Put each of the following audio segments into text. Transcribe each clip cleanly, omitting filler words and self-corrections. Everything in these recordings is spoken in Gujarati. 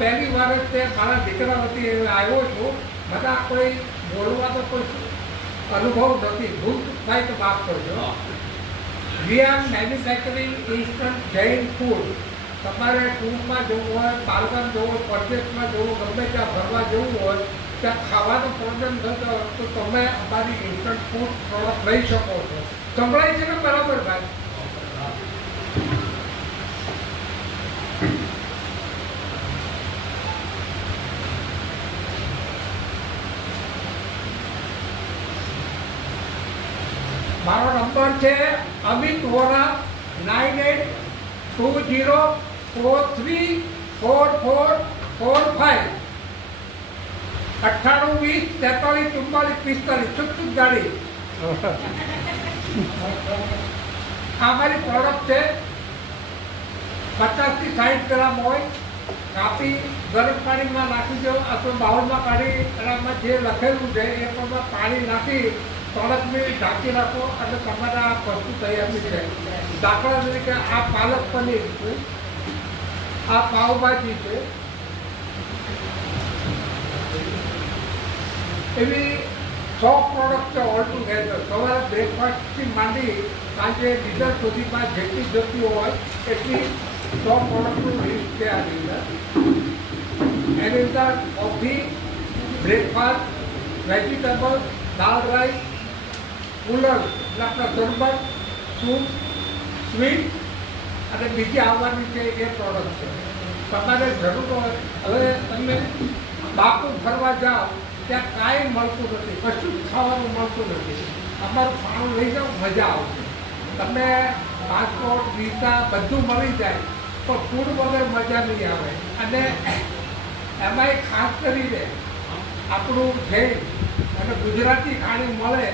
પહેલી વાર જ તે મારા દીકરા વતી આવ્યો છું. બધા કોઈ બોલવાનો કોઈ અનુભવ નથી. ભૂલ થાય તો માફ કરજો. We are manufacturing instant Jain food. તમારે ટૂરમાં જવું હોય, પાલગામ જવું હોય, પરદેશમાં જવું, ગમે ત્યાં ફરવા જવું હોય, ત્યાં ખાવાનો પ્રોબ્લેમ થતો તો તમે અમારી ઇન્સ્ટન્ટ ફૂડ પ્રોડક્ટ લઈ શકો છો. સંભળાય છે ને બરાબર ભાઈ? મારો નંબર છે અમિત વોરા 9820434445. 9820434445 ચૂક ગાડી. આ મારી પ્રોડક્ટ છે. 50 થી 60 ગ્રામ હોય. કાપી ગરમ પાણીમાં નાખી દો અથવા બાઉલમાં કાઢી એનામાં જે લખેલું છે એ પ્રમાણે પાણી નાખી 3 મિનિટ ઢાંકી રાખો અને તમારા વસ્તુ તૈયાર થઈ જાય. દાખલા તરીકે આ પાલક પનીર છે, આ પાવભાજી છે, એવી 100 પ્રોડક્ટ છે ઓલ ટુગેધર. સવારે બ્રેકફાસ્ટથી માંડી સાંજે ડિનર સુધીમાં જેટલી જતી હોય એટલી 100 પ્રોડક્ટનું લિસ્ટ છે આ અંદર. એની અંદર કોફી, બ્રેકફાસ્ટ, વેજીટેબલ, દાળ રાઈસ, કુલર એટલે આપણા શરબત, સૂપ, સ્વીટ અને બીજી આવવાની છે એ પ્રોડક્ટ છે. તમારે જરૂર હોય, હવે તમે બાપુ ફરવા જાઓ ત્યાં કાંઈ મળતું નથી, કશું જ ખાવાનું મળતું નથી. અમારું ખાણું લઈ જાઓ, મજા આવશે. તમને પાસપોર્ટ, વિઝા બધું મળી જાય પણ ફૂડ વગર મજા નહીં આવે. અને એમાંય ખાસ કરીને આપણું જૈન અને ગુજરાતી ખાણી મળે,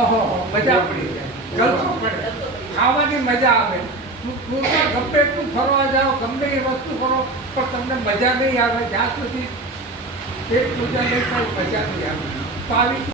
ઓહો મજા પડી જાય, જલસો પડે, ખાવાની મજા આવે. ટૂરમાં ગમે એટલું ફરવા જાઓ, ગમે એ વસ્તુ કરો પણ તમને મજા નહીં આવે જ્યાં સુધી પેટ પૂજા નહીં થાય, મજા નહીં આવે. તો આવી